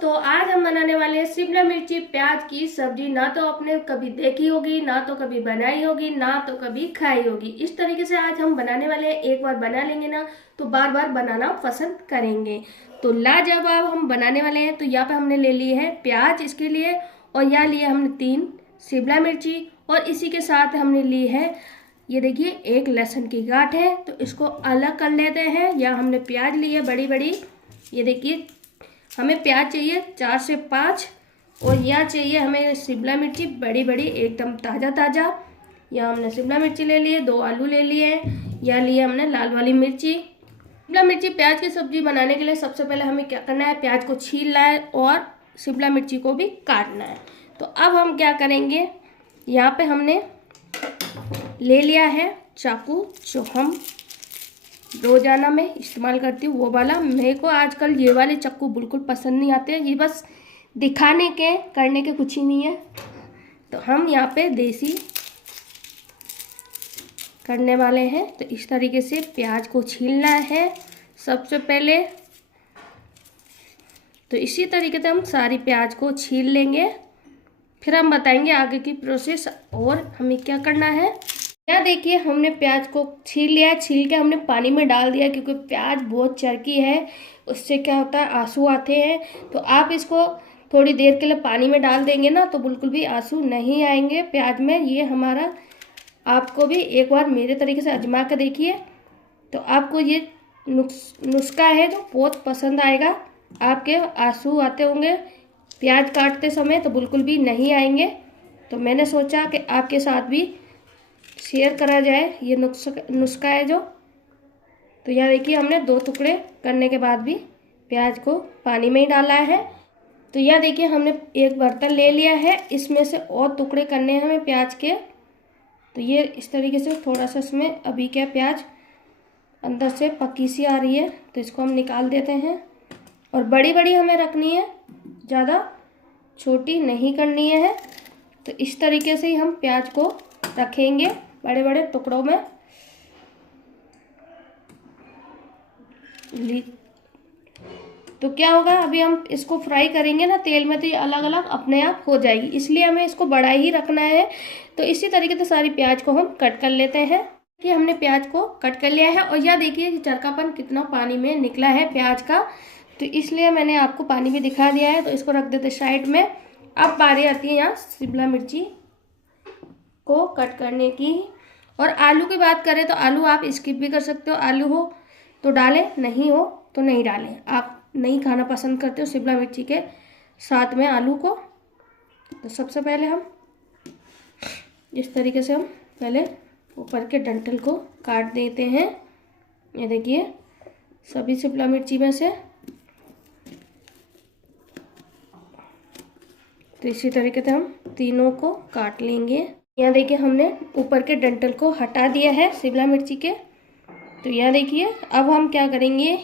दोस्तों, आज हम बनाने वाले हैं शिमला मिर्ची प्याज की सब्जी। ना तो आपने कभी देखी होगी, ना तो कभी बनाई होगी, ना तो कभी खाई होगी। इस तरीके से आज हम बनाने वाले हैं। एक बार बना लेंगे ना तो बार बार बनाना पसंद करेंगे। तो लाजवाब हम बनाने वाले हैं। तो यहाँ पे हमने ले लिए है प्याज इसके लिए, और यहाँ लिए हमने 3 शिमला मिर्ची, और इसी के साथ हमने ली है, ये देखिए, एक लहसुन की गांठ है। तो इसको अलग कर लेते हैं। यहाँ हमने प्याज ली है बड़ी बड़ी, ये देखिए, हमें प्याज चाहिए 4 से 5, और यहाँ चाहिए हमें शिमला मिर्ची बड़ी बड़ी एकदम ताज़ा ताज़ा। यहाँ हमने शिमला मिर्ची ले लिए, 2 आलू ले लिए, यहाँ लिए हमने लाल वाली मिर्ची। शिमला मिर्ची प्याज की सब्जी बनाने के लिए सबसे पहले हमें क्या करना है, प्याज को छीलना है और शिमला मिर्ची को भी काटना है। तो अब हम क्या करेंगे, यहाँ पे हमने ले लिया है चाकू, जो हम रोजाना में इस्तेमाल करती हूँ वो वाला। मेरे को आजकल ये वाले चाकू बिल्कुल पसंद नहीं आते हैं, ये बस दिखाने के करने के कुछ ही नहीं है। तो हम यहाँ पे देसी करने वाले हैं। तो इस तरीके से प्याज को छीलना है सबसे पहले। तो इसी तरीके से हम सारी प्याज को छील लेंगे, फिर हम बताएंगे आगे की प्रोसेस और हमें क्या करना है। यहाँ देखिए, हमने प्याज को छील लिया। छील के हमने पानी में डाल दिया, क्योंकि प्याज बहुत चरकी है, उससे क्या होता है, आंसू आते हैं। तो आप इसको थोड़ी देर के लिए पानी में डाल देंगे ना तो बिल्कुल भी आंसू नहीं आएंगे प्याज में। ये हमारा, आपको भी एक बार मेरे तरीके से आजमा कर देखिए, तो आपको ये नुस्खा है जो बहुत पसंद आएगा। आपके आंसू आते होंगे प्याज काटते समय, तो बिल्कुल भी नहीं आएंगे। तो मैंने सोचा कि आपके साथ भी शेयर करा जाए, ये नुस्खा है जो। तो यहाँ देखिए, हमने 2 टुकड़े करने के बाद भी प्याज को पानी में ही डाला है। तो यहाँ देखिए, हमने एक बर्तन ले लिया है, इसमें से और टुकड़े करने हैं हमें प्याज के। तो ये इस तरीके से थोड़ा सा इसमें अभी क्या प्याज अंदर से पकी सी आ रही है, तो इसको हम निकाल देते हैं। और बड़ी बड़ी हमें रखनी है, ज़्यादा छोटी नहीं करनी है। तो इस तरीके से ही हम प्याज को रखेंगे बड़े बड़े टुकड़ों में। तो क्या होगा, अभी हम इसको फ्राई करेंगे ना तेल में, तो ये अलग अलग अपने आप हो जाएगी, इसलिए हमें इसको बड़ा ही रखना है। तो इसी तरीके से सारी प्याज को हम कट कर लेते हैं। कि हमने प्याज को कट कर लिया है, और यह देखिए कि चरकापन कितना पानी में निकला है प्याज का। तो इसलिए मैंने आपको पानी भी दिखा दिया है। तो इसको रख देते साइड में। अब बारी आती है यहाँ शिमला मिर्ची को कट करने की। और आलू की बात करें तो आलू आप स्किप भी कर सकते हो, आलू हो तो डालें, नहीं हो तो नहीं डालें। आप नहीं खाना पसंद करते हो शिमला मिर्ची के साथ में आलू को, तो सबसे पहले हम इस तरीके से हम पहले ऊपर के डंठल को काट देते हैं। ये देखिए, सभी शिमला मिर्ची में से। तो इसी तरीके से हम तीनों को काट लेंगे। यहाँ देखिए, हमने ऊपर के डंठल को हटा दिया है शिमला मिर्ची के। तो यहाँ देखिए, अब हम क्या करेंगे,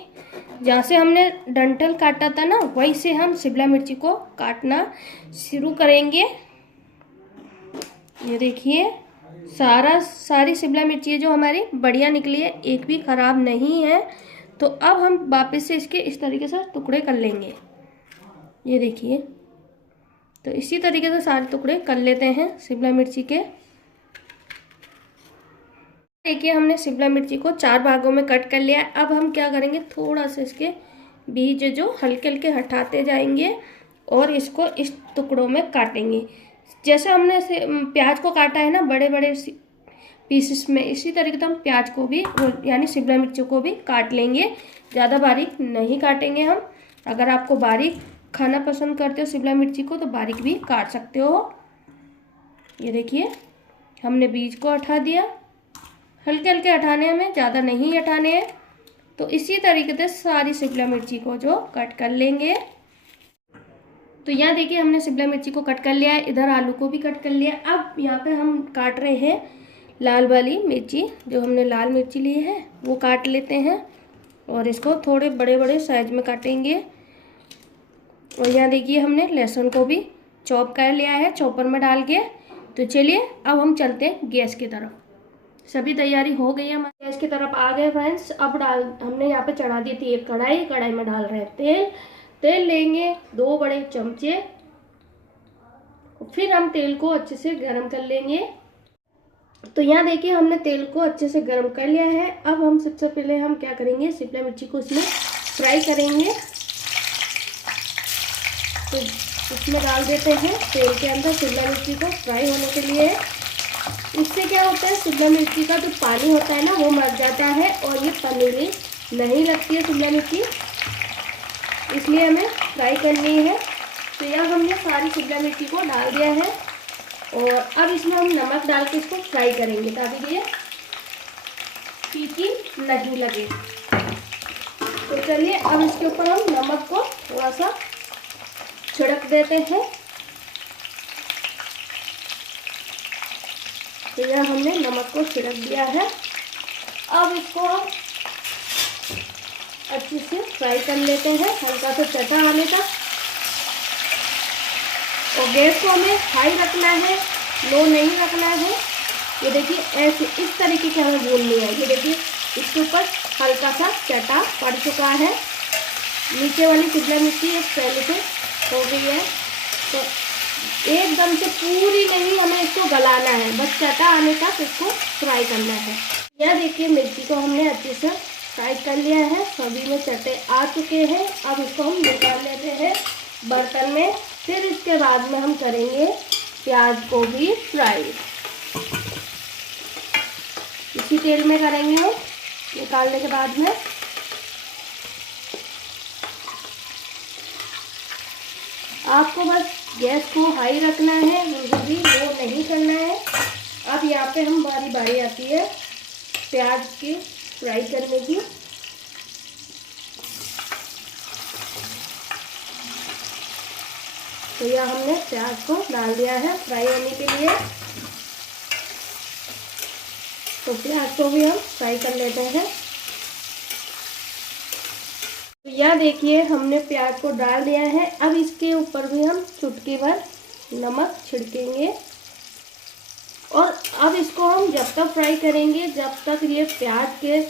जहाँ से हमने डंठल काटा था ना, वहीं से हम शिमला मिर्ची को काटना शुरू करेंगे। ये देखिए, सारी शिमला मिर्ची जो हमारी बढ़िया निकली है, एक भी खराब नहीं है। तो अब हम वापस से इसके इस तरीके से टुकड़े कर लेंगे। ये देखिए, तो इसी तरीके से सारे टुकड़े कर लेते हैं शिमला मिर्ची के। देखिए, हमने शिमला मिर्ची को 4 भागों में कट कर लिया है। अब हम क्या करेंगे, थोड़ा सा इसके बीज जो हल्के हल्के हटाते जाएंगे और इसको इस टुकड़ों में काटेंगे। जैसे हमने प्याज को काटा है ना बड़े बड़े पीसेस में, इसी तरीके से हम प्याज को भी, यानी शिमला मिर्ची को भी काट लेंगे। ज़्यादा बारीक नहीं काटेंगे हम। अगर आपको बारीक खाना पसंद करते हो शिमला मिर्ची को, तो बारीक भी काट सकते हो। ये देखिए, हमने बीज को हटा दिया। हल्के हल्के हटाने हमें, ज़्यादा नहीं हटाने हैं। तो इसी तरीके से सारी शिमला मिर्ची को जो कट कर लेंगे। तो यहाँ देखिए, हमने शिमला मिर्ची को कट कर लिया है, इधर आलू को भी कट कर लिया। अब यहाँ पे हम काट रहे हैं लाल वाली मिर्ची, जो हमने लाल मिर्ची ली है वो काट लेते हैं, और इसको थोड़े बड़े बड़े साइज में काटेंगे। और यहाँ देखिए, हमने लहसुन को भी चॉप कर लिया है चॉपर में डाल के। तो चलिए, अब हम चलते हैं गैस की तरफ। सभी तैयारी हो गई है, हमारे गैस की तरफ आ गए फ्रेंड्स। अब हमने यहाँ पे चढ़ा दी थी एक कढ़ाई। कढ़ाई में डाल रहे हैं तेल। तेल लेंगे 2 बड़े चमचे, फिर हम तेल को अच्छे से गर्म कर लेंगे। तो यहाँ देखिए हमने तेल को अच्छे से गर्म कर लिया है। अब हम सबसे पहले हम क्या करेंगे, शिमला मिर्ची को इसमें फ्राई करेंगे। तो इसमें डाल देते हैं तेल के अंदर शिमला मिर्ची को फ्राई होने के लिए। इससे क्या होता है, शिमला मिर्ची का जो पानी होता है ना वो मर जाता है और ये पनीरी नहीं लगती है शिमला मिर्ची, इसलिए हमें फ्राई करनी है। तो यहाँ हमने सारी शिमला मिर्ची को डाल दिया है और अब इसमें हम नमक डाल के इसको फ्राई करेंगे ताकि ये फीकी नहीं लगे। तो चलिए अब इसके ऊपर हम नमक को थोड़ा सा छिड़क देते हैं। तो यहाँ हमने नमक को छिड़क दिया है। अब इसको हम अच्छे से फ्राई कर लेते हैं हल्का सा चटा आने तक। और गैस को हमें हाई रखना है, लो नहीं रखना है। ये देखिए ऐसे इस तरीके से हमें भूननी है। ये देखिए इसके ऊपर हल्का सा चटा पड़ चुका है, नीचे वाली शिमला मिर्ची एक पहले से हो गई है। तो एकदम से पूरी नहीं हमें इसको गलाना है, बस चटा आने तक इसको फ्राई करना है। यह देखिए मिर्ची को हमने अच्छे से फ्राई कर लिया है, सभी में चटे आ चुके हैं। अब इसको हम निकाल लेते हैं बर्तन में। फिर इसके बाद में हम करेंगे प्याज को भी फ्राई, इसी तेल में करेंगे हम निकालने के बाद में। आपको बस गैस को हाई रखना है, बिल्कुल भी लो नहीं करना है। अब यहाँ पे हम बारी बारी आती है प्याज की फ्राई करने की। तो यह हमने प्याज को डाल दिया है फ्राई होने के लिए। तो प्याज को भी हम फ्राई कर लेते हैं। तो यह देखिए हमने प्याज को डाल दिया है। अब इसके ऊपर भी हम चुटकी भर नमक छिड़केंगे और अब इसको हम जब तक फ्राई करेंगे जब तक ये प्याज के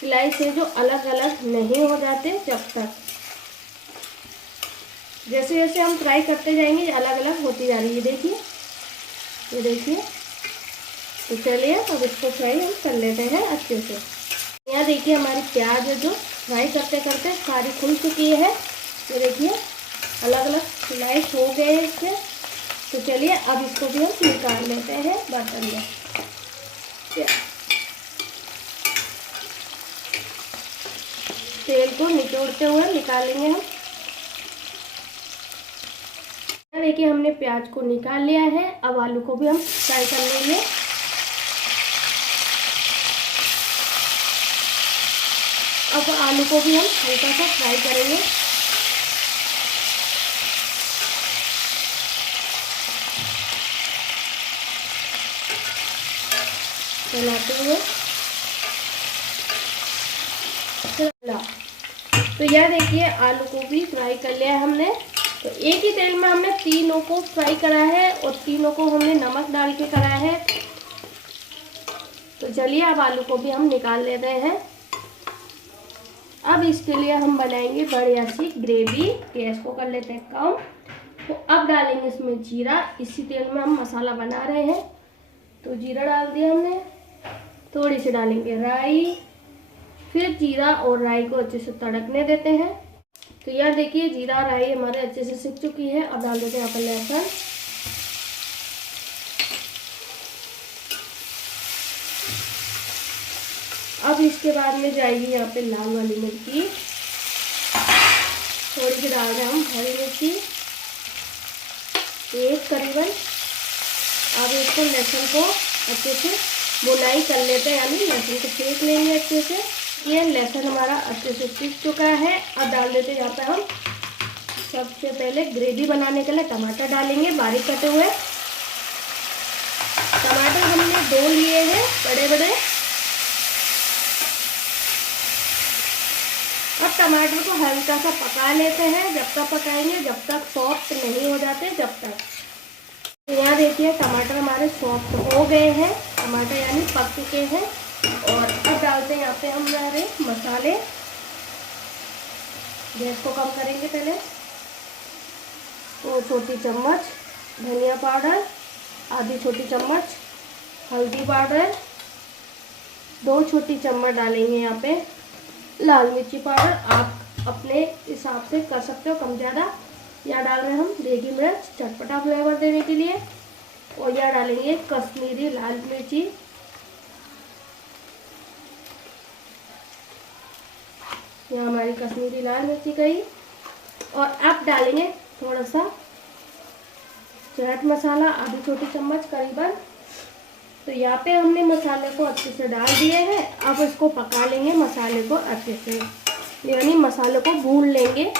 स्लाइस से जो अलग अलग नहीं हो जाते, जब तक जैसे जैसे हम फ्राई करते जाएंगे अलग अलग होती जा रही है। देखिए ये देखिए। तो चलिए अब इसको फ्राई हम कर लेते हैं अच्छे से। यहाँ देखिए हमारी प्याज है जो फ्राई करते करते सारी खुल चुकी है। तो देखिए अलग अलग स्लाइस हो गए इससे। तो चलिए अब इसको भी हम निकाल लेते हैं बर्तन में। तेल को निचोड़ते हुए निकालेंगे हम। देखिए हमने प्याज को निकाल लिया है। अब आलू को भी हम फ्राई कर लेंगे। अब आलू को भी हम हल्का सा फ्राई करेंगे। चलाते हुए। तो यह देखिए आलू को भी फ्राई कर लिया है हमने। तो एक ही तेल में हमने तीनों को फ्राई करा है और तीनों को हमने नमक डाल के करा है। तो चलिए अब आलू को भी हम निकाल लेते हैं। अब इसके लिए हम बनाएंगे बढ़िया सी ग्रेवी। गैस को कर लेते हैं कम। तो अब डालेंगे इसमें जीरा। इसी तेल में हम मसाला बना रहे हैं। तो जीरा डाल दिया हमने, थोड़ी सी डालेंगे राई। फिर जीरा और राई को अच्छे से तड़कने देते हैं। तो यार देखिए जीरा और राई हमारे अच्छे से सिक चुकी है। अब डाल देते हैं यहाँ पर लहसुन। अब इसके बाद में जाएगी यहाँ पे लाल वाली मिर्ची, थोड़ी सी डाल रहे हैं हम हरी मिर्ची एक करीबन। अब इसको लहसुन को अच्छे से बुनाई कर लेते हैं, यानी लहसुन को सेक लेंगे अच्छे से। ये लहसुन हमारा अच्छे से सीख चुका है। अब डाल देते हैं यहाँ पे हम सबसे पहले ग्रेवी बनाने के लिए टमाटर डालेंगे बारीक कटे हुए। टमाटर हमने 2 लिए हैं बड़े बड़े। अब टमाटर को हल्का सा पका लेते हैं। जब तक पकाएंगे जब तक सॉफ्ट नहीं हो जाते जब तक। यहाँ देखिए टमाटर हमारे सॉफ्ट हो गए हैं, टमाटर यानी पक चुके हैं। और अब डालते हैं यहाँ पे हम हमारे मसाले। गैस को कम करेंगे पहले। 2 छोटी चम्मच धनिया पाउडर, आधी छोटी चम्मच हल्दी पाउडर, 2 छोटी चम्मच डालेंगे यहाँ पे लाल मिर्ची पाउडर। आप अपने हिसाब से कर सकते हो कम ज़्यादा। यह डाल रहे हैं हम देगी मिर्च चटपटा फ्लेवर देने के लिए। और यह डालेंगे कश्मीरी लाल मिर्ची, यह हमारी कश्मीरी लाल मिर्ची गई। और अब डालेंगे थोड़ा सा चाट मसाला, आधी छोटी चम्मच करीबन। तो यहाँ पे हमने मसाले को अच्छे से डाल दिए हैं। अब इसको पका लेंगे मसाले को अच्छे से, यानी मसाले को भून लेंगे।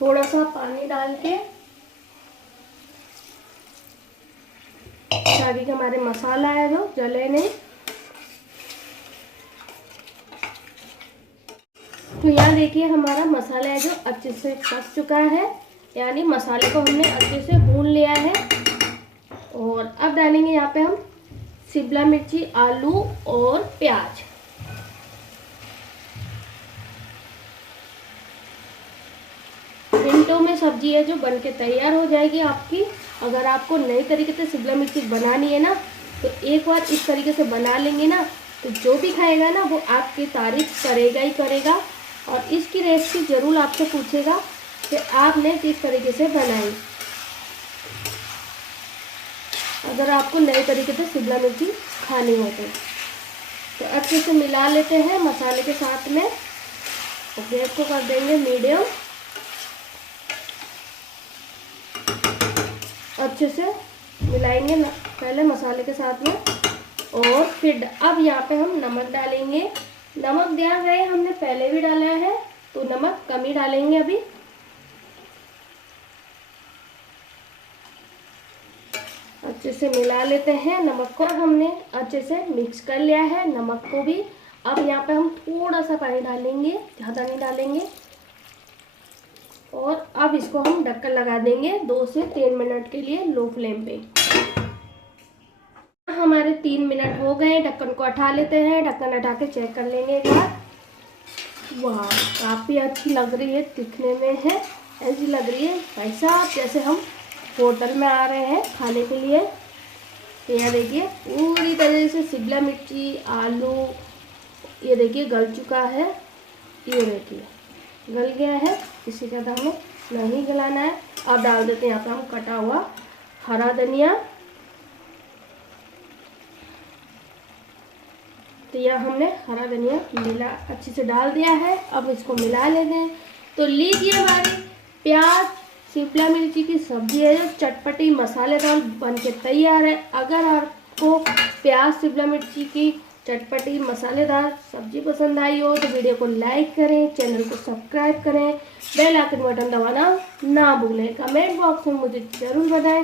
थोड़ा सा पानी डाल के ताकि हमारे मसाला है जो जले नहीं। तो यहाँ देखिए हमारा मसाला है जो अच्छे से पक चुका है, यानी मसाले को हमने अच्छे से भून लिया है। और अब डालेंगे यहाँ पे हम शिमला मिर्ची, आलू और प्याज। मिनटों में सब्जी है जो बनके तैयार हो जाएगी आपकी। अगर आपको नई तरीके से शिमला मिर्ची बनानी है ना, तो एक बार इस तरीके से बना लेंगे ना, तो जो भी खाएगा ना वो आपकी तारीफ करेगा ही करेगा। और इसकी रेसिपी ज़रूर आपसे पूछेगा कि आपने किस तरीके से बनाई, अगर आपको नए तरीके से शिमला मिर्ची खानी हो तो अच्छे से मिला लेते हैं मसाले के साथ में। और गैस को कर देंगे मीडियम। अच्छे से मिलाएंगे पहले मसाले के साथ में। और फिर अब यहाँ पे हम नमक डालेंगे। नमक ध्यान रहे हमने पहले भी डाला है, तो नमक कम ही डालेंगे अभी। अच्छे से मिला लेते हैं नमक को। हमने अच्छे से मिक्स कर लिया है नमक को भी। अब यहाँ पे हम थोड़ा सा पानी डालेंगे, ज़्यादा नहीं डालेंगे। और अब इसको हम ढक्कन लगा देंगे 2 से 3 मिनट के लिए लो फ्लेम पे। हमारे 3 मिनट हो गए, ढक्कन को हटा लेते हैं। ढक्कन हटा के चेक कर लेंगे एक बार। वाह, काफ़ी अच्छी लग रही है, दिखने में है ऐसी लग रही है भाई साहब जैसे हम होटल में आ रहे हैं खाने के लिए। तो यहाँ देखिए पूरी तरह से शिमला मिर्ची, आलू ये देखिए गल चुका है। ये देखिए गल गया है, इसी का हमें नहीं गलाना है। अब डाल देते हैं यहाँ पर हम कटा हुआ हरा धनिया। तो यह हमने हरा धनिया मिला अच्छे से डाल दिया है। अब इसको मिला लेते हैं। तो लीजिए हमारी प्याज शिमला मिर्ची की सब्जी है जो चटपटी मसालेदार बन के तैयार है। अगर आपको प्याज शिमला मिर्ची की चटपटी मसालेदार सब्जी पसंद आई हो तो वीडियो को लाइक करें, चैनल को सब्सक्राइब करें, बेल आइकन बटन दबाना ना भूलें। कमेंट बॉक्स में मुझे ज़रूर बताएं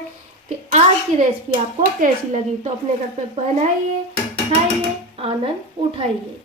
कि आज की रेसिपी आपको कैसी लगी। तो अपने घर पे बनाइए, खाइए, आनंद उठाइए।